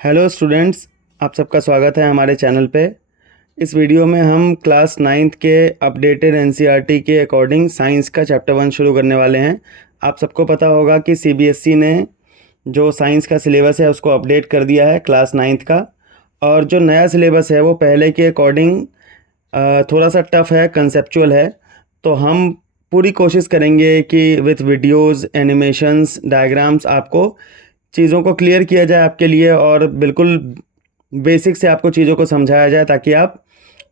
Hello students, आप सबका स्वागत है हमारे चैनल पे। इस वीडियो में हम क्लास 9th के अपडेटेड एनसीईआरटी के अकॉर्डिंग साइंस का चैप्टर 1 शुरू करने वाले हैं। आप सबको पता होगा कि सीबीएसई ने जो साइंस का सिलेबस है उसको अपडेट कर दिया है क्लास 9th का, और जो नया सिलेबस है वो पहले के अकॉर्डिंग थोड़ा सा टफ़ है, कंसेप्चुअल है। तो हम पूरी कोशिश करेंगे कि विथ वीडियोज़, एनिमेशंस, डायग्राम्स आपको चीज़ों को क्लियर किया जाए आपके लिए, और बिल्कुल बेसिक से आपको चीज़ों को समझाया जाए ताकि आप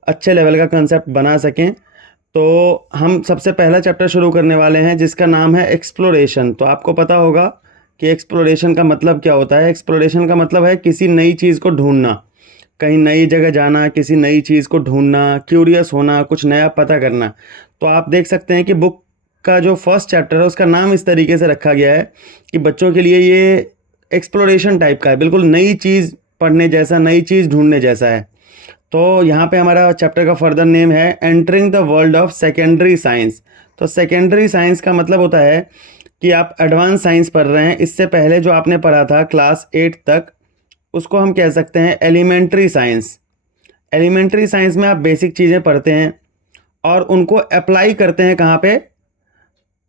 अच्छे लेवल का कंसेप्ट बना सकें। तो हम सबसे पहला चैप्टर शुरू करने वाले हैं जिसका नाम है एक्सप्लोरेशन। तो आपको पता होगा कि एक्सप्लोरेशन का मतलब क्या होता है। एक्सप्लोरेशन का मतलब है किसी नई चीज़ को ढूंढना, कहीं नई जगह जाना, किसी नई चीज़ को ढूंढना, क्यूरियस होना, कुछ नया पता करना। तो आप देख सकते हैं कि बुक का जो फर्स्ट चैप्टर है उसका नाम इस तरीके से रखा गया है कि बच्चों के लिए ये एक्सप्लोरेशन टाइप का है, बिल्कुल नई चीज़ पढ़ने जैसा, नई चीज़ ढूंढने जैसा है। तो यहाँ पे हमारा चैप्टर का फर्दर नेम है entering the world of secondary science. तो सेकेंडरी साइंस का मतलब होता है कि आप एडवांस साइंस पढ़ रहे हैं। इससे पहले जो आपने पढ़ा था क्लास 8 तक, उसको हम कह सकते हैं एलिमेंट्री साइंस। एलिमेंट्री साइंस में आप बेसिक चीज़ें पढ़ते हैं और उनको अप्लाई करते हैं कहाँ पे,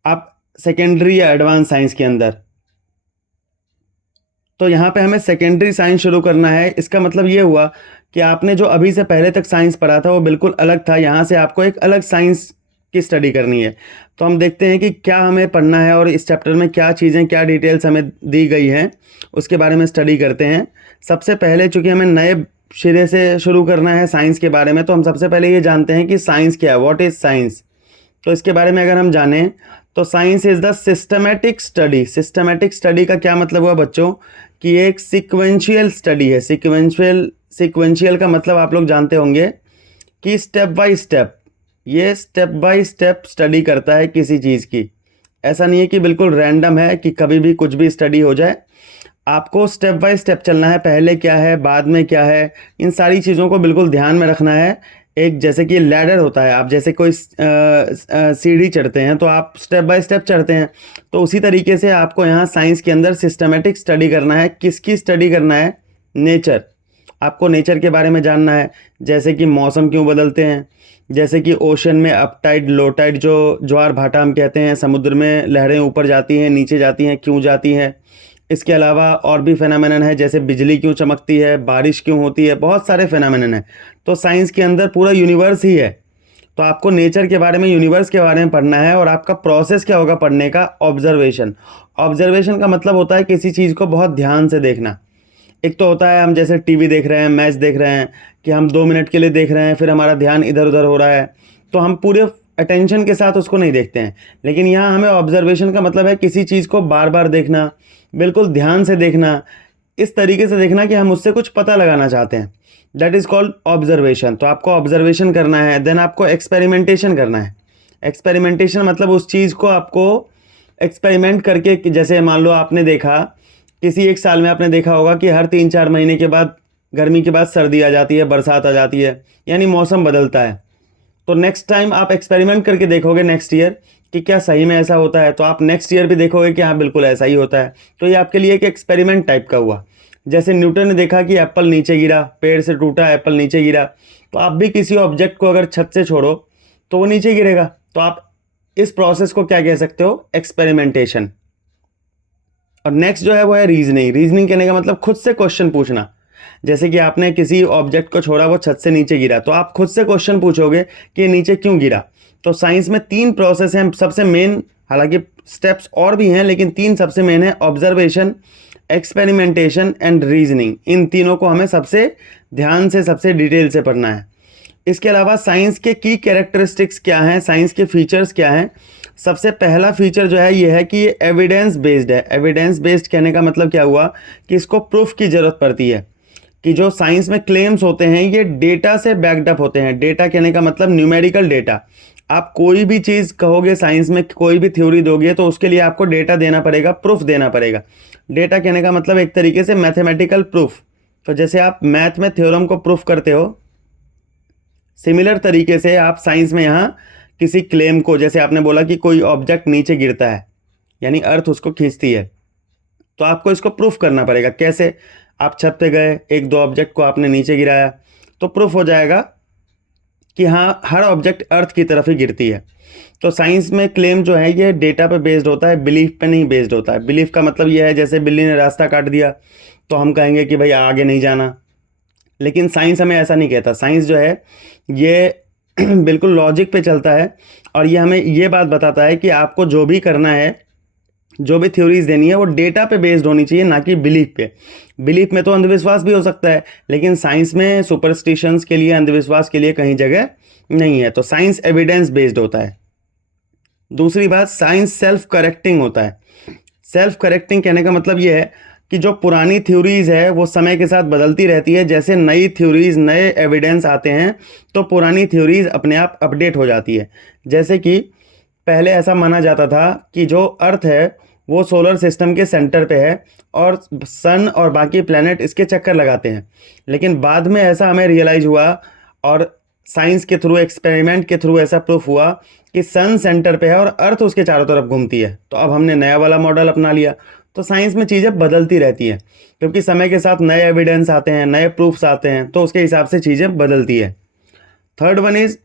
आप सेकेंडरी या एडवांस साइंस के अंदर। तो यहाँ पे हमें सेकेंडरी साइंस शुरू करना है। इसका मतलब ये हुआ कि आपने जो अभी से पहले तक साइंस पढ़ा था वो बिल्कुल अलग था, यहाँ से आपको एक अलग साइंस की स्टडी करनी है। तो हम देखते हैं कि क्या हमें पढ़ना है और इस चैप्टर में क्या चीज़ें, क्या डिटेल्स हमें दी गई हैं, उसके बारे में स्टडी करते हैं। सबसे पहले चूँकि हमें नए सिरे से शुरू करना है साइंस के बारे में, तो हम सबसे पहले ये जानते हैं कि साइंस क्या है, व्हाट इज़ साइंस। तो इसके बारे में अगर हम जानें तो science is the systematic study. Systematic study का क्या मतलब हुआ बच्चों, कि ये एक सिक्वेंशियल स्टडी है। सिक्वेंशियल का मतलब आप लोग जानते होंगे कि स्टेप बाय स्टेप, ये स्टेप बाय स्टेप स्टडी करता है किसी चीज़ की। ऐसा नहीं है कि बिल्कुल रैंडम है कि कभी भी कुछ भी स्टडी हो जाए। आपको स्टेप बाय स्टेप चलना है, पहले क्या है, बाद में क्या है, इन सारी चीज़ों को बिल्कुल ध्यान में रखना है। एक जैसे कि लैडर होता है, आप जैसे कोई सीढ़ी चढ़ते हैं तो आप स्टेप बाय स्टेप चढ़ते हैं, तो उसी तरीके से आपको यहाँ साइंस के अंदर सिस्टमेटिक स्टडी करना है। किसकी स्टडी करना है? नेचर। आपको नेचर के बारे में जानना है, जैसे कि मौसम क्यों बदलते हैं, जैसे कि ओशन में अप टाइड, लो टाइड, जो ज्वार भाटा हम कहते हैं, समुद्र में लहरें ऊपर जाती हैं, नीचे जाती हैं, क्यों जाती हैं। इसके अलावा और भी फेनोमेनन है, जैसे बिजली क्यों चमकती है, बारिश क्यों होती है, बहुत सारे फेनोमेनन है। तो साइंस के अंदर पूरा यूनिवर्स ही है। तो आपको नेचर के बारे में, यूनिवर्स के बारे में पढ़ना है। और आपका प्रोसेस क्या होगा पढ़ने का? ऑब्जर्वेशन। ऑब्जर्वेशन का मतलब होता है किसी चीज़ को बहुत ध्यान से देखना। एक तो होता है हम जैसे टीवी देख रहे हैं, मैच देख रहे हैं, कि हम 2 मिनट के लिए देख रहे हैं, फिर हमारा ध्यान इधर उधर हो रहा है, तो हम पूरे अटेंशन के साथ उसको नहीं देखते हैं। लेकिन यहाँ हमें ऑब्जर्वेशन का मतलब है किसी चीज़ को बार बार देखना, बिल्कुल ध्यान से देखना, इस तरीके से देखना कि हम उससे कुछ पता लगाना चाहते हैं। That is called observation. तो आपको ऑब्जर्वेशन करना है, देन आपको एक्सपेरिमेंटेशन करना है। एक्सपेरिमेंटेशन मतलब उस चीज़ को आपको एक्सपेरिमेंट करके, जैसे मान लो आपने देखा, किसी एक साल में आपने देखा होगा कि हर 3-4 महीने के बाद, गर्मी के बाद सर्दी आ जाती है, बरसात आ जाती है, यानी मौसम बदलता है। तो नेक्स्ट टाइम आप एक्सपेरिमेंट करके देखोगे नेक्स्ट ईयर कि क्या सही में ऐसा होता है, तो आप नेक्स्ट ईयर भी देखोगे कि हाँ बिल्कुल ऐसा ही होता है। तो ये आपके लिए एक एक्सपेरिमेंट टाइप का हुआ। जैसे न्यूटन ने देखा कि एप्पल नीचे गिरा, पेड़ से टूटा एप्पल नीचे गिरा, तो आप भी किसी ऑब्जेक्ट को अगर छत से छोड़ो तो वो नीचे गिरेगा। तो आप इस प्रोसेस को क्या कह सकते हो? एक्सपेरिमेंटेशन। और नेक्स्ट जो है वो है रीजनिंग। रीजनिंग कहने का मतलब खुद से क्वेश्चन पूछना। जैसे कि आपने किसी ऑब्जेक्ट को छोड़ा, वो छत से नीचे गिरा, तो आप खुद से क्वेश्चन पूछोगे कि ये नीचे क्यों गिरा। तो साइंस में 3 प्रोसेस हैं सबसे मेन, हालांकि स्टेप्स और भी हैं लेकिन 3 सबसे मेन है: ऑब्जर्वेशन, एक्सपेरिमेंटेशन एंड रीजनिंग। इन तीनों को हमें सबसे ध्यान से, सबसे डिटेल से पढ़ना है। इसके अलावा साइंस के की कैरेक्टरिस्टिक्स क्या हैं, साइंस के फीचर्स क्या हैं। सबसे पहला फीचर जो है ये है कि ये एविडेंस बेस्ड है। एविडेंस बेस्ड कहने का मतलब क्या हुआ, कि इसको प्रूफ की ज़रूरत पड़ती है, कि जो साइंस में क्लेम्स होते हैं ये डेटा से बैक्ड अप होते हैं। डेटा कहने का मतलब न्यूमेरिकल डेटा। आप कोई भी चीज़ कहोगे साइंस में, कोई भी थ्योरी दोगे तो उसके लिए आपको डेटा देना पड़ेगा, प्रूफ देना पड़ेगा। डेटा कहने का मतलब एक तरीके से मैथमेटिकल प्रूफ। तो जैसे आप मैथ में थ्योरम को प्रूफ करते हो, सिमिलर तरीके से आप साइंस में यहाँ किसी क्लेम को, जैसे आपने बोला कि कोई ऑब्जेक्ट नीचे गिरता है, यानी अर्थ उसको खींचती है, तो आपको इसको प्रूफ करना पड़ेगा। कैसे? आप छत पे गए, एक दो ऑब्जेक्ट को आपने नीचे गिराया, तो प्रूफ हो जाएगा कि हाँ हर ऑब्जेक्ट अर्थ की तरफ ही गिरती है। तो साइंस में क्लेम जो है ये डेटा पे बेस्ड होता है, बिलीफ पे नहीं बेस्ड होता है। बिलीफ का मतलब ये है जैसे बिल्ली ने रास्ता काट दिया तो हम कहेंगे कि भाई आगे नहीं जाना, लेकिन साइंस हमें ऐसा नहीं कहता। साइंस जो है ये बिल्कुल लॉजिक पे चलता है और ये हमें ये बात बताता है कि आपको जो भी करना है, जो भी थ्योरीज देनी है वो डेटा पे बेस्ड होनी चाहिए, ना कि बिलीफ पे। बिलीफ में तो अंधविश्वास भी हो सकता है, लेकिन साइंस में सुपरस्टिशंस के लिए, अंधविश्वास के लिए कहीं जगह नहीं है। तो साइंस एविडेंस बेस्ड होता है। दूसरी बात, साइंस सेल्फ करेक्टिंग होता है। सेल्फ करेक्टिंग कहने का मतलब ये है कि जो पुरानी थ्योरीज है वो समय के साथ बदलती रहती है। जैसे नई थ्योरीज, नए एविडेंस आते हैं तो पुरानी थ्योरीज अपने आप अपडेट हो जाती है। जैसे कि पहले ऐसा माना जाता था कि जो अर्थ है वो सोलर सिस्टम के सेंटर पे है और सन और बाकी प्लैनेट इसके चक्कर लगाते हैं, लेकिन बाद में ऐसा हमें रियलाइज हुआ और साइंस के थ्रू, एक्सपेरिमेंट के थ्रू ऐसा प्रूफ हुआ कि सन सेंटर पे है और अर्थ उसके चारों तरफ घूमती है। तो अब हमने नया वाला मॉडल अपना लिया। तो साइंस में चीज़ें बदलती रहती हैं क्योंकि समय के साथ नए एविडेंस आते हैं, नए प्रूफ्स आते हैं, तो उसके हिसाब से चीज़ें बदलती है। थर्ड वन इज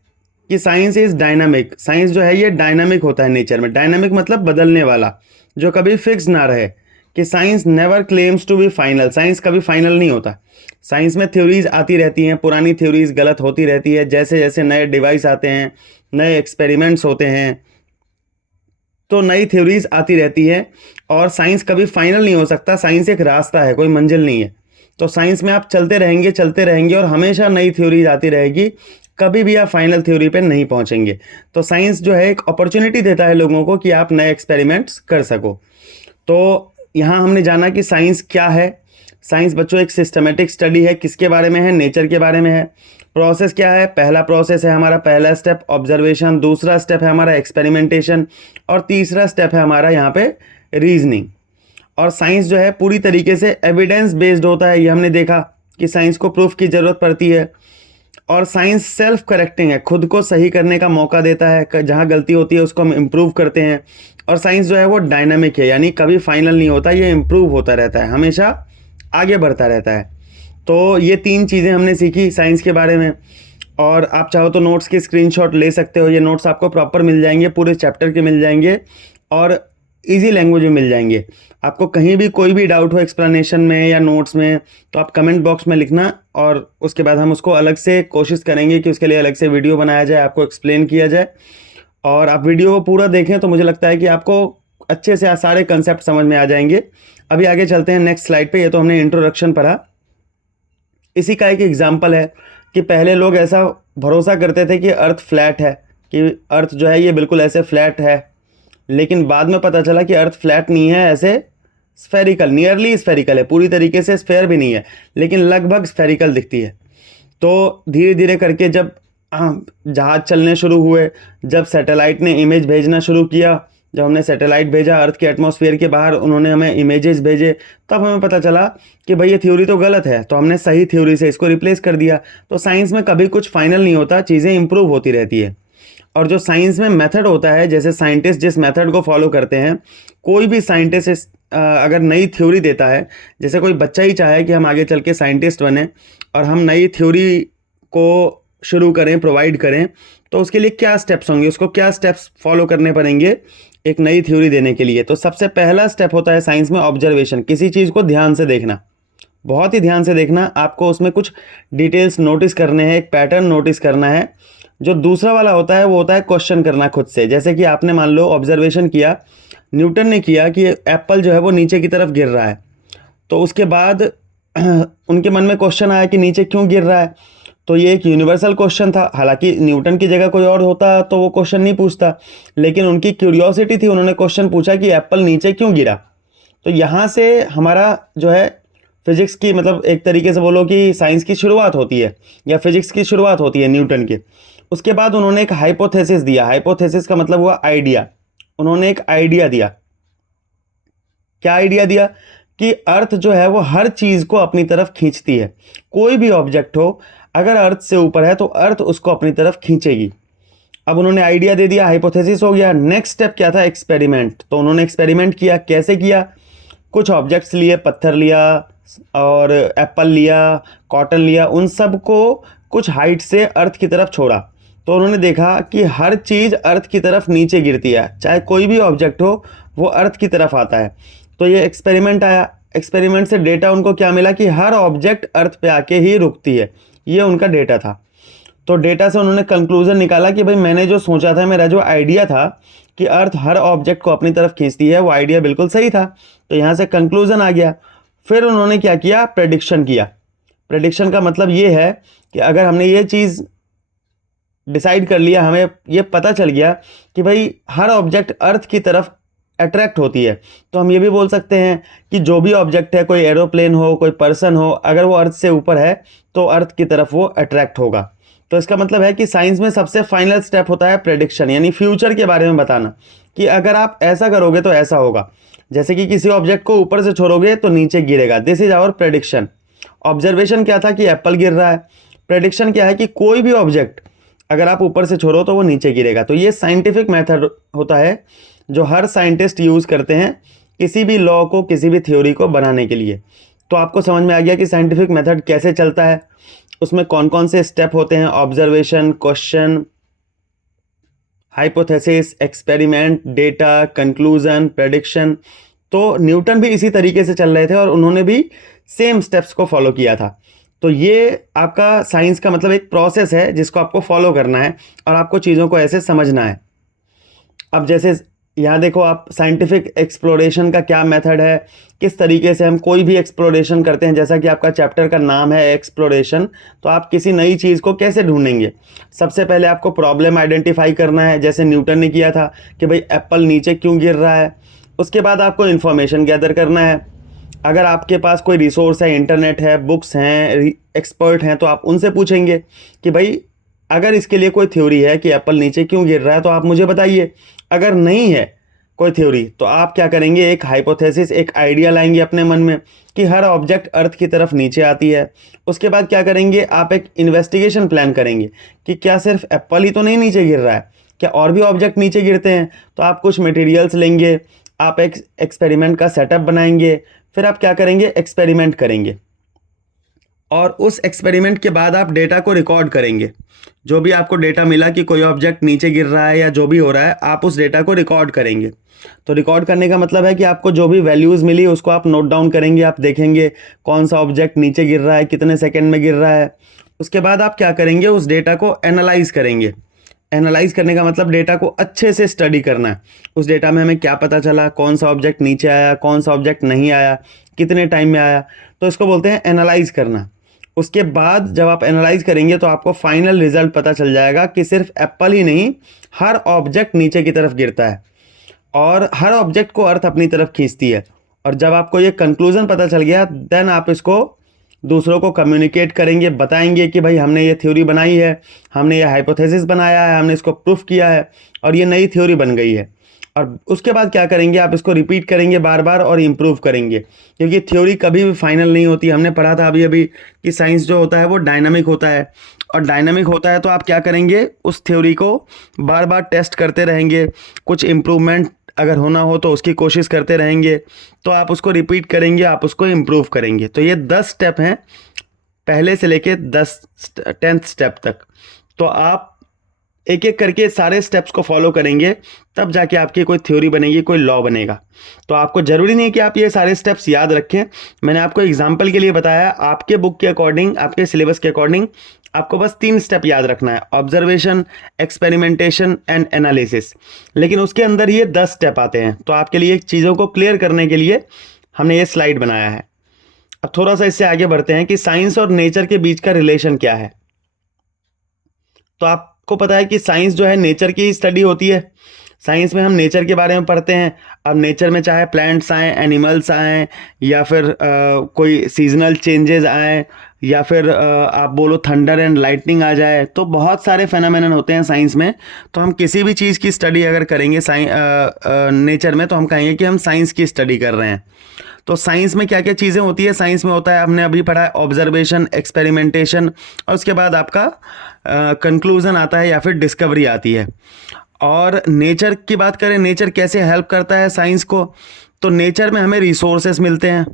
कि साइंस इज डायनामिक। साइंस जो है ये डायनामिक होता है नेचर में। डायनामिक मतलब बदलने वाला, जो कभी फिक्स ना रहे। कि science never claims to be final. Science कभी फाइनल नहीं होता। साइंस में थ्योरीज आती रहती हैं, पुरानी थ्योरीज गलत होती रहती है। जैसे जैसे नए डिवाइस आते हैं, नए एक्सपेरिमेंट्स होते हैं, तो नई थ्योरीज आती रहती है और साइंस कभी फाइनल नहीं हो सकता। साइंस एक रास्ता है, कोई मंजिल नहीं है। तो साइंस में आप चलते रहेंगे और हमेशा नई थ्योरीज आती रहेगी, कभी भी आप फाइनल थ्योरी पे नहीं पहुंचेंगे। तो साइंस जो है एक अपॉर्चुनिटी देता है लोगों को कि आप नए एक्सपेरिमेंट्स कर सको। तो यहाँ हमने जाना कि साइंस क्या है। साइंस बच्चों एक सिस्टमेटिक स्टडी है। किसके बारे में है? नेचर के बारे में है। प्रोसेस क्या है? पहला प्रोसेस है हमारा, पहला स्टेप ऑब्जर्वेशन, दूसरा स्टेप है हमारा एक्सपेरिमेंटेशन और तीसरा स्टेप है हमारा यहाँ पे रीजनिंग। और साइंस जो है पूरी तरीके से एविडेंस बेस्ड होता है। ये हमने देखा कि साइंस को प्रूफ की ज़रूरत पड़ती है। और साइंस सेल्फ करेक्टिंग है, खुद को सही करने का मौका देता है। जहाँ गलती होती है उसको हम इम्प्रूव करते हैं। और साइंस जो है वो डायनामिक है, यानी कभी फाइनल नहीं होता, ये इम्प्रूव होता रहता है, हमेशा आगे बढ़ता रहता है। तो ये तीन चीज़ें हमने सीखी साइंस के बारे में। और आप चाहो तो नोट्स के स्क्रीनशॉट ले सकते हो। ये नोट्स आपको प्रॉपर मिल जाएंगे, पूरे चैप्टर के मिल जाएंगे और इजी लैंग्वेज में मिल जाएंगे। आपको कहीं भी कोई भी डाउट हो एक्सप्लेनेशन में या नोट्स में तो आप कमेंट बॉक्स में लिखना और उसके बाद हम उसको अलग से कोशिश करेंगे कि उसके लिए अलग से वीडियो बनाया जाए, आपको एक्सप्लेन किया जाए। और आप वीडियो को पूरा देखें तो मुझे लगता है कि आपको अच्छे से सारे कंसेप्ट समझ में आ जाएंगे। अभी आगे चलते हैं नेक्स्ट स्लाइड पे। ये तो हमने इंट्रोडक्शन पढ़ा। इसी का एक एग्जाम्पल है कि पहले लोग ऐसा भरोसा करते थे कि अर्थ फ्लैट है, कि अर्थ जो है ये बिल्कुल ऐसे फ्लैट है, लेकिन बाद में पता चला कि अर्थ फ्लैट नहीं है, ऐसे स्फेरिकल, नियरली स्फेरिकल है। पूरी तरीके से स्फेयर भी नहीं है, लेकिन लगभग स्फेरिकल दिखती है। तो धीरे धीरे करके जब जहाज चलने शुरू हुए, जब सैटेलाइट ने इमेज भेजना शुरू किया, जब हमने सैटेलाइट भेजा अर्थ के एटमॉस्फेयर के बाहर, उन्होंने हमें इमेजेस भेजे, तब हमें पता चला कि भाई ये थ्योरी तो गलत है। तो हमने सही थ्योरी से इसको रिप्लेस कर दिया। तो साइंस में कभी कुछ फाइनल नहीं होता, चीज़ें इंप्रूव होती रहती है। और जो साइंस में मेथड होता है, जैसे साइंटिस्ट जिस मेथड को फॉलो करते हैं, कोई भी साइंटिस्ट अगर नई थ्योरी देता है, जैसे कोई बच्चा ही चाहे कि हम आगे चल के साइंटिस्ट बने और हम नई थ्योरी को शुरू करें, प्रोवाइड करें, तो उसके लिए क्या स्टेप्स होंगे, उसको क्या स्टेप्स फॉलो करने पड़ेंगे एक नई थ्योरी देने के लिए। तो सबसे पहला स्टेप होता है साइंस में ऑब्जर्वेशन। किसी चीज़ को ध्यान से देखना, बहुत ही ध्यान से देखना। आपको उसमें कुछ डिटेल्स नोटिस करने हैं, एक पैटर्न नोटिस करना है। जो दूसरा वाला होता है वो होता है क्वेश्चन करना खुद से। जैसे कि आपने मान लो ऑब्जर्वेशन किया, न्यूटन ने किया कि एप्पल जो है वो नीचे की तरफ गिर रहा है, तो उसके बाद उनके मन में क्वेश्चन आया कि नीचे क्यों गिर रहा है। तो ये एक यूनिवर्सल क्वेश्चन था। हालांकि न्यूटन की जगह कोई और होता तो वो क्वेश्चन नहीं पूछता, लेकिन उनकी क्यूरियोसिटी थी, उन्होंने क्वेश्चन पूछा कि एप्पल नीचे क्यों गिरा। तो यहाँ से हमारा जो है फिजिक्स की, मतलब एक तरीके से बोलो कि साइंस की शुरुआत होती है या फिजिक्स की शुरुआत होती है न्यूटन के। उसके बाद उन्होंने एक हाइपोथेसिस दिया। हाइपोथेसिस का मतलब हुआ आइडिया। उन्होंने एक आइडिया दिया। क्या आइडिया दिया? कि अर्थ जो है वो हर चीज़ को अपनी तरफ खींचती है। कोई भी ऑब्जेक्ट हो, अगर अर्थ से ऊपर है तो अर्थ उसको अपनी तरफ खींचेगी। अब उन्होंने आइडिया दे दिया, हाइपोथेसिस हो गया। नेक्स्ट स्टेप क्या था? एक्सपेरिमेंट। तो उन्होंने एक्सपेरिमेंट किया। कैसे किया? कुछ ऑब्जेक्ट्स लिए, पत्थर लिया, और एप्पल लिया, कॉटन लिया, उन सब को कुछ हाइट से अर्थ की तरफ छोड़ा, तो उन्होंने देखा कि हर चीज़ अर्थ की तरफ नीचे गिरती है, चाहे कोई भी ऑब्जेक्ट हो वो अर्थ की तरफ आता है। तो ये एक्सपेरिमेंट आया, एक्सपेरिमेंट से डेटा उनको क्या मिला कि हर ऑब्जेक्ट अर्थ पे आके ही रुकती है, ये उनका डेटा था। तो डेटा से उन्होंने कंक्लूजन निकाला कि भाई मैंने जो सोचा था, मेरा जो आइडिया था कि अर्थ हर ऑब्जेक्ट को अपनी तरफ खींचती है, वो आइडिया बिल्कुल सही था। तो यहाँ से कंक्लूजन आ गया। फिर उन्होंने क्या किया, प्रेडिक्शन किया। प्रेडिक्शन का मतलब ये है कि अगर हमने ये चीज़ डिसाइड कर लिया, हमें ये पता चल गया कि भाई हर ऑब्जेक्ट अर्थ की तरफ अट्रैक्ट होती है, तो हम ये भी बोल सकते हैं कि जो भी ऑब्जेक्ट है, कोई एरोप्लेन हो, कोई पर्सन हो, अगर वो अर्थ से ऊपर है तो अर्थ की तरफ वो अट्रैक्ट होगा। तो इसका मतलब है कि साइंस में सबसे फाइनल स्टेप होता है प्रेडिक्शन, यानी फ्यूचर के बारे में बताना कि अगर आप ऐसा करोगे तो ऐसा होगा। जैसे कि किसी ऑब्जेक्ट को ऊपर से छोड़ोगे तो नीचे गिरेगा, this is our prediction. Observation क्या था कि एप्पल गिर रहा है। प्रेडिक्शन क्या है कि कोई भी ऑब्जेक्ट अगर आप ऊपर से छोड़ो तो वो नीचे गिरेगा। तो ये साइंटिफिक मेथड होता है जो हर साइंटिस्ट यूज़ करते हैं किसी भी लॉ को, किसी भी थ्योरी को बनाने के लिए। तो आपको समझ में आ गया कि साइंटिफिक मेथड कैसे चलता है, उसमें कौन कौन से स्टेप होते हैं, observation, question, hypothesis, experiment, data, conclusion, prediction. तो न्यूटन भी इसी तरीके से चल रहे थे और उन्होंने भी सेम स्टेप्स को फॉलो किया था। तो ये आपका साइंस का मतलब एक प्रोसेस है जिसको आपको फॉलो करना है और आपको चीज़ों को ऐसे समझना है। अब जैसे यहाँ देखो आप, साइंटिफिक एक्सप्लोरेशन का क्या मेथड है, किस तरीके से हम कोई भी एक्सप्लोरेशन करते हैं। जैसा कि आपका चैप्टर का नाम है एक्सप्लोरेशन, तो आप किसी नई चीज़ को कैसे ढूंढेंगे। सबसे पहले आपको प्रॉब्लम आइडेंटिफाई करना है, जैसे न्यूटन ने किया था कि भाई एप्पल नीचे क्यों गिर रहा है। उसके बाद आपको इन्फॉर्मेशन गैदर करना है। अगर आपके पास कोई रिसोर्स है, इंटरनेट है, बुक्स हैं, एक्सपर्ट हैं, तो आप उनसे पूछेंगे कि भाई अगर इसके लिए कोई थ्योरी है कि एप्पल नीचे क्यों गिर रहा है तो आप मुझे बताइए। अगर नहीं है कोई थ्योरी तो आप क्या करेंगे, एक हाइपोथेसिस, एक आइडिया लाएंगे अपने मन में कि हर ऑब्जेक्ट अर्थ की तरफ नीचे आती है। उसके बाद क्या करेंगे, आप एक इन्वेस्टिगेशन प्लान करेंगे कि क्या सिर्फ एप्पल ही तो नहीं नीचे गिर रहा है, क्या और भी ऑब्जेक्ट नीचे गिरते हैं। तो आप कुछ मटेरियल्स लेंगे, आप एक एक्सपेरिमेंट का सेटअप बनाएंगे, फिर आप क्या करेंगे, एक्सपेरिमेंट करेंगे और उस एक्सपेरिमेंट के बाद आप डेटा को रिकॉर्ड करेंगे। जो भी आपको डेटा मिला कि कोई ऑब्जेक्ट नीचे गिर रहा है या जो भी हो रहा है, आप उस डेटा को रिकॉर्ड करेंगे। तो रिकॉर्ड करने का मतलब है कि आपको जो भी वैल्यूज़ मिली उसको आप नोट डाउन करेंगे। आप देखेंगे कौन सा ऑब्जेक्ट नीचे गिर रहा है, कितने सेकंड में गिर रहा है। उसके बाद आप क्या करेंगे, उस डेटा को एनालाइज करेंगे। एनालाइज करने का मतलब डेटा को अच्छे से स्टडी करना है। उस डेटा में हमें क्या पता चला, कौन सा ऑब्जेक्ट नीचे आया, कौन सा ऑब्जेक्ट नहीं आया, कितने टाइम में आया, तो इसको बोलते हैं एनालाइज करना। उसके बाद जब आप एनालाइज करेंगे तो आपको फाइनल रिजल्ट पता चल जाएगा कि सिर्फ एप्पल ही नहीं, हर ऑब्जेक्ट नीचे की तरफ गिरता है और हर ऑब्जेक्ट को अर्थ अपनी तरफ खींचती है। और जब आपको ये कंक्लूजन पता चल गया, देन आप इसको दूसरों को कम्युनिकेट करेंगे, बताएंगे कि भाई हमने ये थ्योरी बनाई है, हमने ये हाइपोथेसिस बनाया है, हमने इसको प्रूफ किया है और ये नई थ्योरी बन गई है। और उसके बाद क्या करेंगे, आप इसको रिपीट करेंगे बार बार और इम्प्रूव करेंगे, क्योंकि थ्योरी कभी भी फाइनल नहीं होती। हमने पढ़ा था अभी अभी कि साइंस जो होता है वो डायनामिक होता है, और डायनामिक होता है तो आप क्या करेंगे, उस थ्योरी को बार बार टेस्ट करते रहेंगे। कुछ इम्प्रूवमेंट अगर होना हो तो उसकी कोशिश करते रहेंगे, तो आप उसको रिपीट करेंगे, आप उसको इम्प्रूव करेंगे। तो ये 10 स्टेप हैं, पहले से लेके 10th स्टेप तक। तो आप एक एक करके सारे स्टेप्स को फॉलो करेंगे, तब जाके आपकी कोई थ्योरी बनेगी, कोई लॉ बनेगा। तो आपको ज़रूरी नहीं कि आप ये सारे स्टेप्स याद रखें। मैंने आपको एग्जांपल के लिए बताया, आपके बुक के अकॉर्डिंग, आपके सिलेबस के अकॉर्डिंग आपको बस 3 स्टेप याद रखना है, ऑब्जर्वेशन, एक्सपेरिमेंटेशन एंड एनालिसिस। लेकिन उसके अंदर ये 10 स्टेप आते हैं। तो आपके लिए चीज़ों को क्लियर करने के लिए हमने ये स्लाइड बनाया है। अब थोड़ा सा इससे आगे बढ़ते हैं कि साइंस और नेचर के बीच का रिलेशन क्या है। तो आपको पता है कि साइंस जो है नेचर की स्टडी होती है। साइंस में हम नेचर के बारे में पढ़ते हैं। अब नेचर में चाहे प्लांट्स आएँ, एनिमल्स आएँ, या फिर कोई सीजनल चेंजेस आएँ, या फिर आप बोलो थंडर एंड लाइटनिंग आ जाए, तो बहुत सारे फेनोमेनन होते हैं साइंस में। तो हम किसी भी चीज़ की स्टडी अगर करेंगे नेचर में, तो हम कहेंगे कि हम साइंस की स्टडी कर रहे हैं। तो साइंस में क्या क्या चीज़ें होती है, साइंस में होता है, हमने अभी पढ़ा है, ऑब्जर्वेशन, एक्सपेरिमेंटेशन, और उसके बाद आपका कंक्लूजन आता है या फिर डिस्कवरी आती है। और नेचर की बात करें, नेचर कैसे हेल्प करता है साइंस को, तो नेचर में हमें रिसोर्सेस मिलते हैं।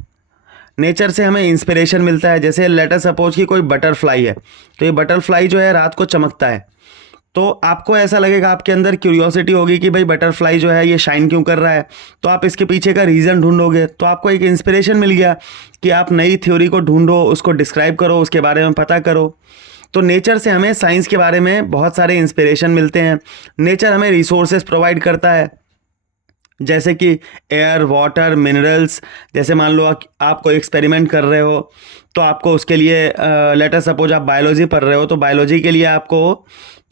नेचर से हमें इंस्पिरेशन मिलता है। जैसे लेट अस सपोज कि कोई बटरफ्लाई है, तो ये बटरफ्लाई जो है रात को चमकता है, तो आपको ऐसा लगेगा, आपके अंदर क्यूरियोसिटी होगी कि भाई बटरफ्लाई जो है ये शाइन क्यों कर रहा है, तो आप इसके पीछे का रीज़न ढूंढोगे। तो आपको एक इंस्पिरेशन मिल गया कि आप नई थ्योरी को ढूंढो, उसको डिस्क्राइब करो, उसके बारे में पता करो। तो नेचर से हमें साइंस के बारे में बहुत सारे इंस्पिरेशन मिलते हैं। नेचर हमें रिसोर्सेज प्रोवाइड करता है, जैसे कि एयर, वाटर, मिनरल्स। जैसे मान लो आप कोई एक्सपेरिमेंट कर रहे हो, तो आपको उसके लिए लेट अस सपोज आप बायोलॉजी पढ़ रहे हो, तो बायोलॉजी के लिए आपको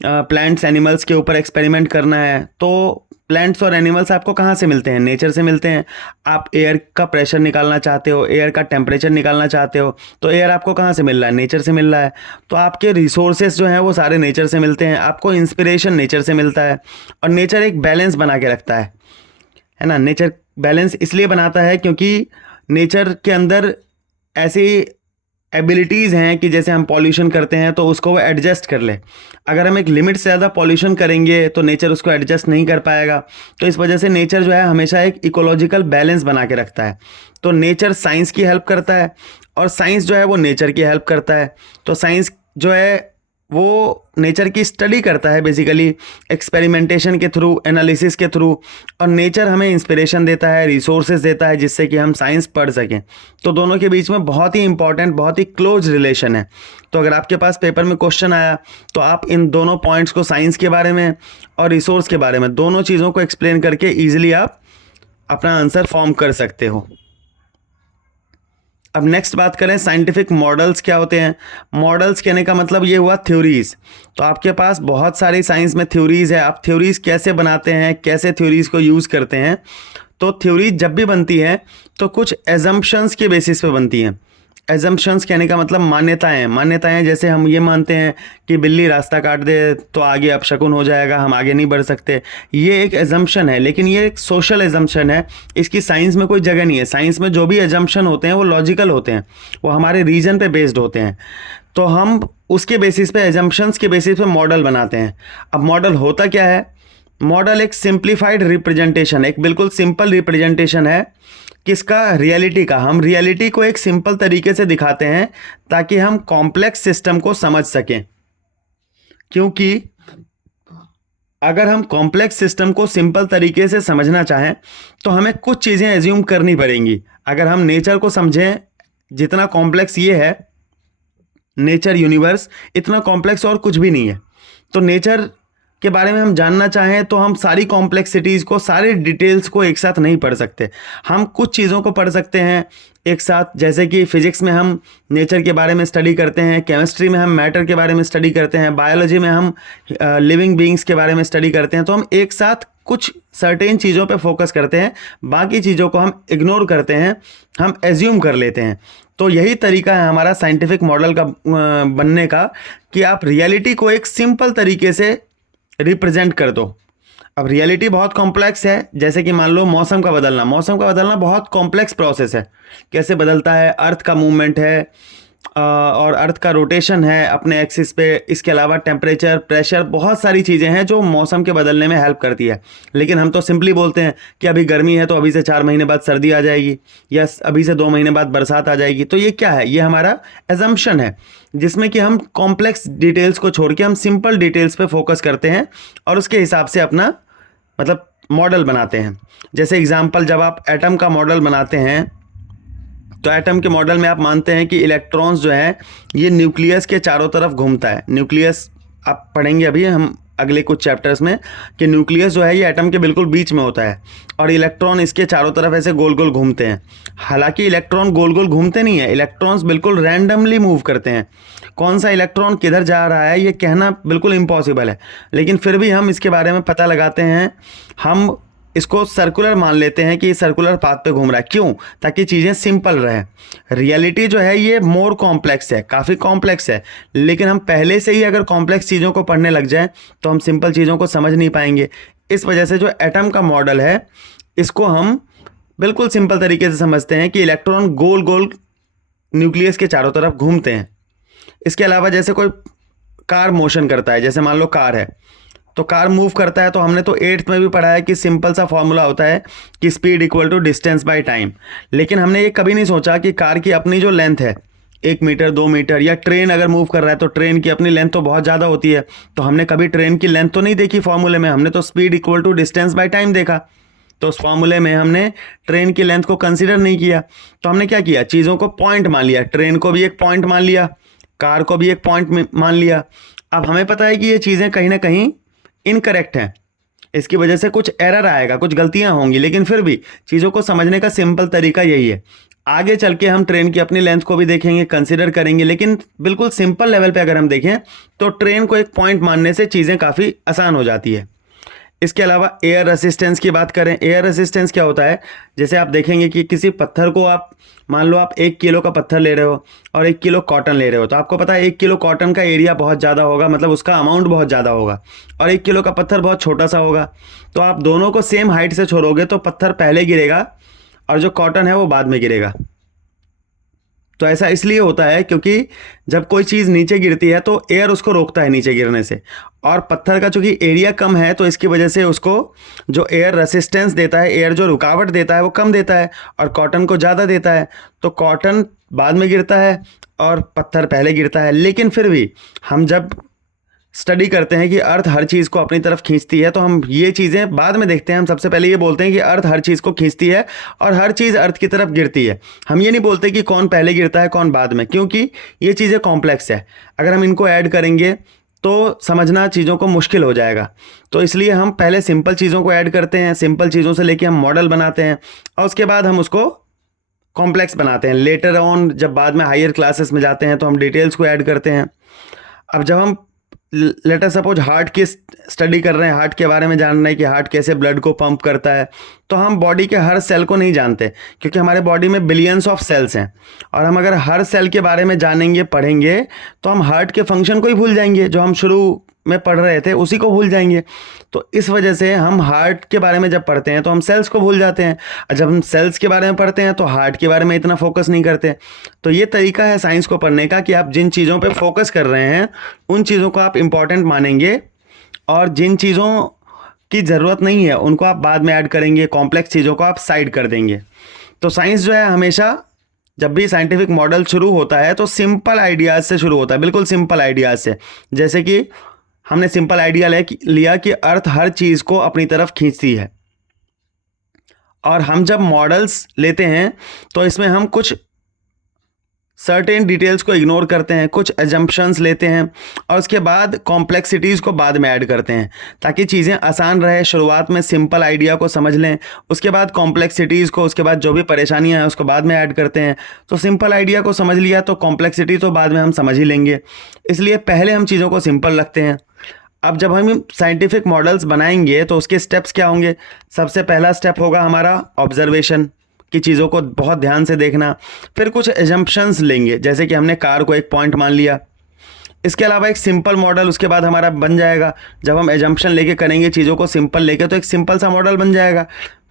प्लांट्स, एनिमल्स के ऊपर एक्सपेरिमेंट करना है। तो प्लांट्स और एनिमल्स आपको कहाँ से मिलते हैं? नेचर से मिलते हैं। आप एयर का प्रेशर निकालना चाहते हो, एयर का टेम्परेचर निकालना चाहते हो, तो एयर आपको कहाँ से मिल रहा है? नेचर से मिल रहा है। तो आपके रिसोर्सेज जो हैं वो सारे नेचर से मिलते हैं, आपको इंस्पिरेशन नेचर से मिलता है। और नेचर एक बैलेंस बना के रखता है ना। नेचर बैलेंस इसलिए बनाता है क्योंकि नेचर के अंदर ऐसी एबिलिटीज़ हैं कि जैसे हम पॉल्यूशन करते हैं तो उसको वो एडजस्ट कर ले। अगर हम एक लिमिट से ज़्यादा पॉल्यूशन करेंगे तो नेचर उसको एडजस्ट नहीं कर पाएगा। तो इस वजह से नेचर जो है हमेशा एक इकोलॉजिकल बैलेंस बना के रखता है। तो नेचर साइंस की हेल्प करता है और साइंस जो है वो नेचर की हेल्प करता है। तो साइंस जो है वो नेचर की स्टडी करता है बेसिकली, एक्सपेरिमेंटेशन के थ्रू, एनालिसिस के थ्रू। और नेचर हमें इंस्पिरेशन देता है, रिसोर्सेज देता है, जिससे कि हम साइंस पढ़ सकें। तो दोनों के बीच में बहुत ही इंपॉर्टेंट, बहुत ही क्लोज रिलेशन है। तो अगर आपके पास पेपर में क्वेश्चन आया तो आप इन दोनों पॉइंट्स को, साइंस के बारे में और रिसोर्स के बारे में, दोनों चीज़ों को एक्सप्लेन करके ईजिली आप अपना आंसर फॉर्म कर सकते हो। अब नेक्स्ट बात करें, साइंटिफिक मॉडल्स क्या होते हैं। मॉडल्स कहने का मतलब ये हुआ थ्योरीज। तो आपके पास बहुत सारी साइंस में थ्योरीज है। आप थ्योरीज कैसे बनाते हैं, कैसे थ्योरीज को यूज़ करते हैं। तो थ्योरीज जब भी बनती है तो कुछ एजम्पशंस के बेसिस पे बनती हैं। एजम्पशंस कहने का मतलब मान्यताएं। मान्यताएं जैसे हम ये मानते हैं कि बिल्ली रास्ता काट दे तो आगे अपशकुन हो जाएगा, हम आगे नहीं बढ़ सकते। ये एक एजम्पशन है, लेकिन ये एक सोशल एजम्पशन है, इसकी साइंस में कोई जगह नहीं है। साइंस में जो भी एजम्पशन होते हैं वो लॉजिकल होते हैं, वो हमारे रीजन पे बेस्ड होते हैं। तो हम उसके बेसिस पे, एजम्पशंस के बेसिस पे मॉडल बनाते हैं। अब मॉडल होता क्या है? मॉडल एक सिंप्लीफाइड रिप्रेजेंटेशन, एक बिल्कुल सिंपल रिप्रेजेंटेशन है किसका? रियलिटी का। हम रियलिटी को एक सिंपल तरीके से दिखाते हैं ताकि हम कॉम्प्लेक्स सिस्टम को समझ सकें। क्योंकि अगर हम कॉम्प्लेक्स सिस्टम को सिंपल तरीके से समझना चाहें तो हमें कुछ चीज़ें एज्यूम करनी पड़ेंगी। अगर हम नेचर को समझें, जितना कॉम्प्लेक्स ये है नेचर, यूनिवर्स, इतना कॉम्प्लेक्स और कुछ भी नहीं है। तो नेचर के बारे में हम जानना चाहें तो हम सारी कॉम्प्लेक्सिटीज़ को, सारे डिटेल्स को एक साथ नहीं पढ़ सकते। हम कुछ चीज़ों को पढ़ सकते हैं एक साथ, जैसे कि फिजिक्स में हम नेचर के बारे में स्टडी करते हैं, केमिस्ट्री में हम मैटर के बारे में स्टडी करते हैं, बायोलॉजी में हम लिविंग बीइंग्स के बारे में स्टडी करते हैं। तो हम एक साथ कुछ सर्टेन चीज़ों पे फोकस करते हैं, बाकी चीज़ों को हम इग्नोर करते हैं, हम एज्यूम कर लेते हैं। तो यही तरीका है हमारा साइंटिफिक मॉडल का बनने का, कि आप रियलिटी को एक सिंपल तरीके से रिप्रेजेंट कर दो। अब रियलिटी बहुत कॉम्प्लेक्स है, जैसे कि मान लो मौसम का बदलना। मौसम का बदलना बहुत कॉम्प्लेक्स प्रोसेस है। कैसे बदलता है? अर्थ का मूवमेंट है और अर्थ का रोटेशन है अपने एक्सिस पे। इसके अलावा टेम्परेचर, प्रेशर, बहुत सारी चीज़ें हैं जो मौसम के बदलने में हेल्प करती है। लेकिन हम तो सिंपली बोलते हैं कि अभी गर्मी है तो अभी से 4 महीने बाद सर्दी आ जाएगी, या अभी से 2 महीने बाद बरसात आ जाएगी। तो ये क्या है? ये हमारा एजम्पशन है, जिसमें कि हम कॉम्प्लेक्स डिटेल्स को छोड़ के हम सिंपल डिटेल्स पे फोकस करते हैं और उसके हिसाब से अपना मतलब मॉडल बनाते हैं। जैसे एग्जांपल, जब आप एटम का मॉडल बनाते हैं तो एटम के मॉडल में आप मानते हैं कि इलेक्ट्रॉन्स जो है ये न्यूक्लियस के चारों तरफ घूमता है। न्यूक्लियस आप पढ़ेंगे अभी हम अगले कुछ चैप्टर्स में, कि न्यूक्लियस जो है ये एटम के बिल्कुल बीच में होता है और इलेक्ट्रॉन इसके चारों तरफ ऐसे गोल गोल घूमते हैं। हालांकि इलेक्ट्रॉन गोल गोल घूमते नहीं है, इलेक्ट्रॉन्स बिल्कुल रैंडमली मूव करते हैं। कौन सा इलेक्ट्रॉन किधर जा रहा है ये कहना बिल्कुल इम्पॉसिबल है, लेकिन फिर भी हम इसके बारे में पता लगाते हैं। हम इसको सर्कुलर मान लेते हैं कि सर्कुलर पाथ पे घूम रहा है। क्यों? ताकि चीज़ें सिंपल रहे। रियलिटी जो है ये मोर कॉम्प्लेक्स है, काफ़ी कॉम्प्लेक्स है, लेकिन हम पहले से ही अगर कॉम्प्लेक्स चीज़ों को पढ़ने लग जाएं तो हम सिंपल चीज़ों को समझ नहीं पाएंगे। इस वजह से जो एटम का मॉडल है इसको हम बिल्कुल सिंपल तरीके से समझते हैं कि इलेक्ट्रॉन गोल गोल न्यूक्लियस के चारों तरफ घूमते हैं। इसके अलावा जैसे कोई कार मोशन करता है, जैसे मान लो कार है, तो कार मूव करता है, तो हमने तो 8th में भी पढ़ा है कि सिंपल सा फॉर्मूला होता है कि speed equal to distance by time. लेकिन हमने ये कभी नहीं सोचा कि कार की अपनी जो लेंथ है 1 मीटर 2 मीटर, या ट्रेन अगर मूव कर रहा है तो ट्रेन की अपनी लेंथ तो बहुत ज़्यादा होती है। तो हमने कभी ट्रेन की लेंथ तो नहीं देखी फॉर्मूले में, हमने तो speed equal to distance by time देखा। तो उस फॉर्मूले में हमने ट्रेन की लेंथ को कंसीडर नहीं किया। तो हमने क्या किया, चीज़ों को पॉइंट मान लिया, ट्रेन को भी एक पॉइंट मान लिया, कार को भी एक पॉइंट मान लिया। अब हमें पता है कि ये चीज़ें कहीं ना कहीं इनकरेक्ट हैं, इसकी वजह से कुछ एरर आएगा, कुछ गलतियां होंगी, लेकिन फिर भी चीज़ों को समझने का सिंपल तरीका यही है। आगे चल के हम ट्रेन की अपनी लेंथ को भी देखेंगे, कंसीडर करेंगे, लेकिन बिल्कुल सिंपल लेवल पे अगर हम देखें तो ट्रेन को एक पॉइंट मानने से चीज़ें काफ़ी आसान हो जाती है। इसके अलावा एयर रेसिस्टेंस की बात करें, एयर रेसिस्टेंस क्या होता है, जैसे आप देखेंगे कि किसी पत्थर को आप मान लो आप 1 किलो का पत्थर ले रहे हो और 1 किलो कॉटन ले रहे हो, तो आपको पता है 1 किलो कॉटन का एरिया बहुत ज़्यादा होगा, मतलब उसका अमाउंट बहुत ज़्यादा होगा, और 1 किलो का पत्थर बहुत छोटा सा होगा। तो आप दोनों को सेम हाइट से छोड़ोगे तो पत्थर पहले गिरेगा और जो कॉटन है वो बाद में गिरेगा। तो ऐसा इसलिए होता है क्योंकि जब कोई चीज़ नीचे गिरती है तो एयर उसको रोकता है नीचे गिरने से, और पत्थर का चूंकि एरिया कम है तो इसकी वजह से उसको जो एयर रेसिस्टेंस देता है, एयर जो रुकावट देता है वो कम देता है, और कॉटन को ज़्यादा देता है। तो कॉटन बाद में गिरता है और पत्थर पहले गिरता है। लेकिन फिर भी हम जब स्टडी करते हैं कि अर्थ हर चीज़ को अपनी तरफ खींचती है, तो हम ये चीज़ें बाद में देखते हैं। हम सबसे पहले ये बोलते हैं कि अर्थ हर चीज़ को खींचती है और हर चीज़ अर्थ की तरफ गिरती है। हम ये नहीं बोलते कि कौन पहले गिरता है कौन बाद में, क्योंकि ये चीज़ें कॉम्प्लेक्स है, अगर हम इनको ऐड करेंगे तो समझना चीज़ों को मुश्किल हो जाएगा। तो इसलिए हम पहले सिंपल चीज़ों को ऐड करते हैं, सिंपल चीज़ों से लेके हम मॉडल बनाते हैं और उसके बाद हम उसको कॉम्प्लेक्स बनाते हैं। लेटर ऑन जब बाद में हायर क्लासेस में जाते हैं तो हम डिटेल्स को ऐड करते हैं। अब जब हम लेटर सपोज हार्ट की स्टडी कर रहे हैं, हार्ट के बारे में जान रहे हैं कि हार्ट कैसे ब्लड को पंप करता है, तो हम बॉडी के हर सेल को नहीं जानते, क्योंकि हमारे बॉडी में बिलियंस ऑफ सेल्स हैं, और हम अगर हर सेल के बारे में जानेंगे पढ़ेंगे तो हम हार्ट के फंक्शन को ही भूल जाएंगे, जो हम शुरू में पढ़ रहे थे उसी को भूल जाएंगे। तो इस वजह से हम हार्ट के बारे में जब पढ़ते हैं तो हम सेल्स को भूल जाते हैं, और जब हम सेल्स के बारे में पढ़ते हैं तो हार्ट के बारे में इतना फोकस नहीं करते। तो ये तरीका है साइंस को पढ़ने का कि आप जिन चीज़ों पे फोकस कर रहे हैं उन चीज़ों को आप इम्पॉर्टेंट मानेंगे, और जिन चीज़ों की ज़रूरत नहीं है उनको आप बाद में ऐड करेंगे, कॉम्प्लेक्स चीज़ों को आप साइड कर देंगे। तो साइंस जो है हमेशा जब भी साइंटिफिक मॉडल शुरू होता है तो सिंपल आइडियाज़ से शुरू होता है, बिल्कुल सिंपल आइडियाज़ से। जैसे कि हमने सिंपल आइडिया लिया कि अर्थ हर चीज़ को अपनी तरफ खींचती है, और हम जब मॉडल्स लेते हैं तो इसमें हम कुछ सर्टेन डिटेल्स को इग्नोर करते हैं, कुछ एजम्पशंस लेते हैं, और उसके बाद कॉम्प्लेक्सिटीज़ को बाद में ऐड करते हैं ताकि चीज़ें आसान रहे। शुरुआत में सिंपल आइडिया को समझ लें, उसके बाद कॉम्प्लेक्सिटीज़ को, उसके बाद जो भी परेशानियां हैं उसको बाद में ऐड करते हैं। तो सिंपल आइडिया को समझ लिया तो कॉम्प्लेक्सिटी तो बाद में हम समझ ही लेंगे, इसलिए पहले हम चीज़ों को सिंपल रखते हैं। अब जब हम साइंटिफिक मॉडल्स बनाएंगे तो उसके स्टेप्स क्या होंगे। सबसे पहला स्टेप होगा हमारा ऑब्जर्वेशन, की चीज़ों को बहुत ध्यान से देखना। फिर कुछ एजम्पशंस लेंगे, जैसे कि हमने कार को एक पॉइंट मान लिया। इसके अलावा एक सिंपल मॉडल उसके बाद हमारा बन जाएगा। जब हम एजम्पशन लेके करेंगे चीज़ों को सिंपल लेके तो एक सिंपल सा मॉडल बन जाएगा।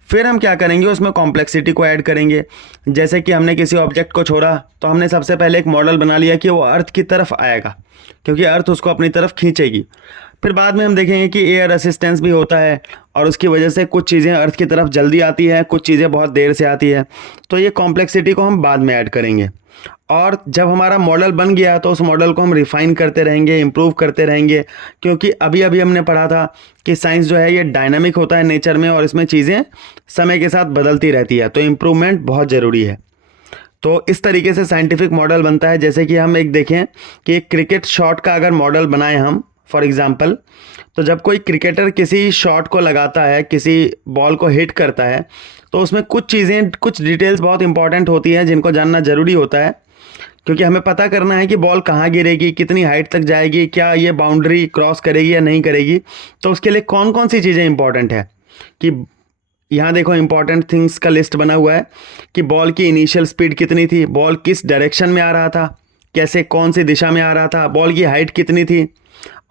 फिर हम क्या करेंगे, उसमें कॉम्प्लेक्सिटी को ऐड करेंगे। जैसे कि हमने किसी ऑब्जेक्ट को छोड़ा तो हमने सबसे पहले एक मॉडल बना लिया कि वो अर्थ की तरफ आएगा, क्योंकि अर्थ उसको अपनी तरफ खींचेगी। फिर बाद में हम देखेंगे कि एयर रेसिस्टेंस भी होता है, और उसकी वजह से कुछ चीज़ें अर्थ की तरफ जल्दी आती हैं, कुछ चीज़ें बहुत देर से आती है। तो ये कॉम्प्लेक्सिटी को हम बाद में ऐड करेंगे। और जब हमारा मॉडल बन गया तो उस मॉडल को हम रिफ़ाइन करते रहेंगे, इम्प्रूव करते रहेंगे, क्योंकि अभी अभी हमने पढ़ा था कि साइंस जो है ये डायनामिक होता है नेचर में, और इसमें चीज़ें समय के साथ बदलती रहती है, तो इम्प्रूवमेंट बहुत ज़रूरी है। तो इस तरीके से साइंटिफिक मॉडल बनता है। जैसे कि हम एक देखें कि एक क्रिकेट शॉट का अगर मॉडल बनाएं हम फॉर एग्ज़ाम्पल, तो जब कोई क्रिकेटर किसी शॉट को लगाता है, किसी बॉल को हिट करता है, तो उसमें कुछ चीज़ें, कुछ डिटेल्स बहुत इंपॉर्टेंट होती हैं जिनको जानना ज़रूरी होता है, क्योंकि हमें पता करना है कि बॉल कहाँ गिरेगी, कितनी हाइट तक जाएगी, क्या ये बाउंड्री क्रॉस करेगी या नहीं करेगी। तो उसके लिए कौन कौन सी चीज़ें इंपॉर्टेंट है कि यहाँ देखो इंपॉर्टेंट थिंग्स का लिस्ट बना हुआ है कि बॉल की इनिशियल स्पीड कितनी थी, बॉल किस डायरेक्शन में आ रहा था, कैसे कौन सी दिशा में आ रहा था, बॉल की हाइट कितनी थी,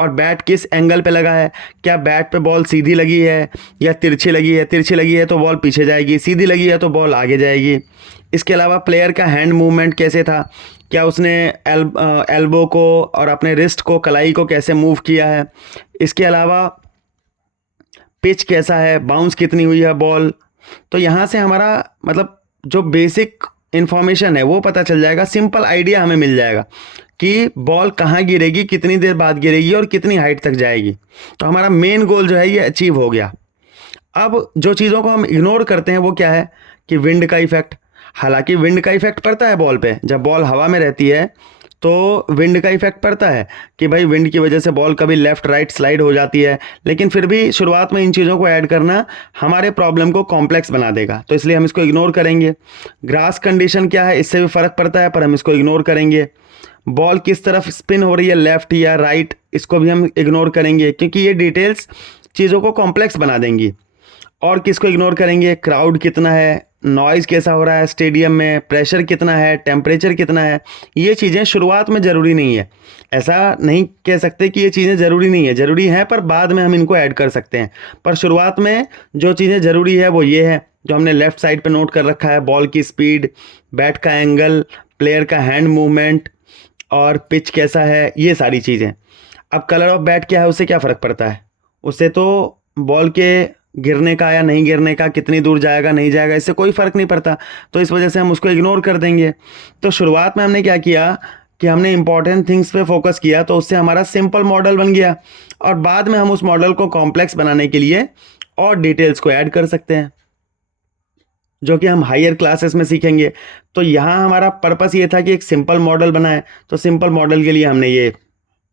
और बैट किस एंगल पे लगा है, क्या बैट पे बॉल सीधी लगी है या तिरछी लगी है, तिरछी लगी है तो बॉल पीछे जाएगी, सीधी लगी है तो बॉल आगे जाएगी। इसके अलावा प्लेयर का हैंड मूवमेंट कैसे था, क्या उसने एल्बो को और अपने रिस्ट को, कलाई को कैसे मूव किया है। इसके अलावा पिच कैसा है, बाउंस कितनी हुई है बॉल। तो यहाँ से हमारा मतलब जो बेसिक इन्फॉर्मेशन है वो पता चल जाएगा, सिंपल आइडिया हमें मिल जाएगा कि बॉल कहाँ गिरेगी, कितनी देर बाद गिरेगी और कितनी हाइट तक जाएगी। तो हमारा मेन गोल जो है ये अचीव हो गया। अब जो चीज़ों को हम इग्नोर करते हैं वो क्या है कि विंड का इफेक्ट। हालांकि विंड का इफेक्ट पड़ता है बॉल पे, जब बॉल हवा में रहती है तो विंड का इफेक्ट पड़ता है कि भाई विंड की वजह से बॉल कभी लेफ्ट राइट स्लाइड हो जाती है। लेकिन फिर भी शुरुआत में इन चीज़ों को ऐड करना हमारे प्रॉब्लम को कॉम्प्लेक्स बना देगा, तो इसलिए हम इसको इग्नोर करेंगे। ग्रास कंडीशन क्या है, इससे भी फ़र्क पड़ता है, पर हम इसको इग्नोर करेंगे। बॉल किस तरफ स्पिन हो रही है, लेफ्ट या राइट, इसको भी हम इग्नोर करेंगे क्योंकि ये डिटेल्स चीज़ों को कॉम्प्लेक्स बना देंगी। और किसको इग्नोर करेंगे, क्राउड कितना है, नॉइज़ कैसा हो रहा है स्टेडियम में, प्रेशर कितना है, टेम्परेचर कितना है। ये चीज़ें शुरुआत में ज़रूरी नहीं है। ऐसा नहीं कह सकते कि ये चीज़ें ज़रूरी नहीं है, ज़रूरी हैं, पर बाद में हम इनको ऐड कर सकते हैं। पर शुरुआत में जो चीज़ें ज़रूरी है वो ये है जो हमने लेफ़्ट साइड पे नोट कर रखा है, बॉल की स्पीड, बैट का एंगल, प्लेयर का हैंड मूवमेंट और पिच कैसा है, ये सारी चीज़ें। अब कलर ऑफ बैट क्या है, उससे क्या फ़र्क पड़ता है, उससे तो बॉल के गिरने का या नहीं गिरने का, कितनी दूर जाएगा नहीं जाएगा, इससे कोई फ़र्क नहीं पड़ता। तो इस वजह से हम उसको इग्नोर कर देंगे। तो शुरुआत में हमने क्या किया कि हमने इंपॉर्टेंट थिंग्स पे फोकस किया, तो उससे हमारा सिंपल मॉडल बन गया। और बाद में हम उस मॉडल को कॉम्प्लेक्स बनाने के लिए और डिटेल्स को ऐड कर सकते हैं, जो कि हम हायर क्लासेस में सीखेंगे। तो यहाँ हमारा पर्पस ये था कि एक सिंपल मॉडल बनाए, तो सिंपल मॉडल के लिए हमने ये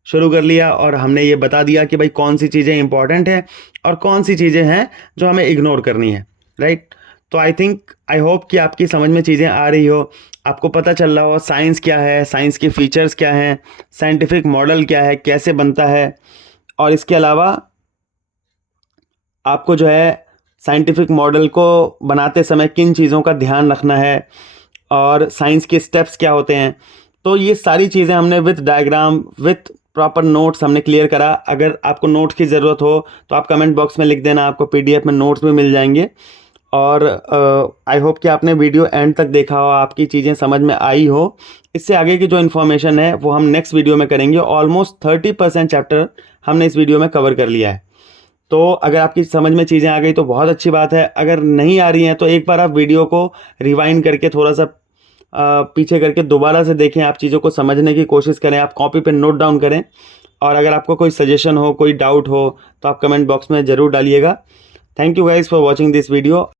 शुरू कर लिया और हमने ये बता दिया कि भाई कौन सी चीज़ें इंपॉर्टेंट हैं और कौन सी चीज़ें हैं जो हमें इग्नोर करनी है, राइट। तो आई होप कि आपकी समझ में चीज़ें आ रही हो, आपको पता चल रहा हो साइंस क्या है, साइंस की फीचर्स क्या हैं, साइंटिफिक मॉडल क्या है, कैसे बनता है। और इसके अलावा आपको जो है साइंटिफिक मॉडल को बनाते समय किन चीज़ों का ध्यान रखना है और साइंस के स्टेप्स क्या होते हैं। तो ये सारी चीज़ें हमने with diagram with proper notes हमने क्लियर करा। अगर आपको नोट्स की ज़रूरत हो तो आप कमेंट बॉक्स में लिख देना, आपको पीडीएफ में नोट्स भी मिल जाएंगे। और आई होप कि आपने वीडियो एंड तक देखा हो, आपकी चीज़ें समझ में आई हो। इससे आगे की जो इन्फॉर्मेशन है वो हम नेक्स्ट वीडियो में करेंगे। ऑलमोस्ट 30% चैप्टर हमने इस वीडियो में कवर कर लिया है। तो अगर आपकी समझ में चीज़ें आ गई तो बहुत अच्छी बात है। अगर नहीं आ रही हैं तो एक बार आप वीडियो को रिवाइंड करके थोड़ा सा पीछे करके दोबारा से देखें, आप चीज़ों को समझने की कोशिश करें, आप कॉपी पे नोट डाउन करें। और अगर आपको कोई सजेशन हो, कोई डाउट हो तो आप कमेंट बॉक्स में ज़रूर डालिएगा। Thank you guys for watching this video.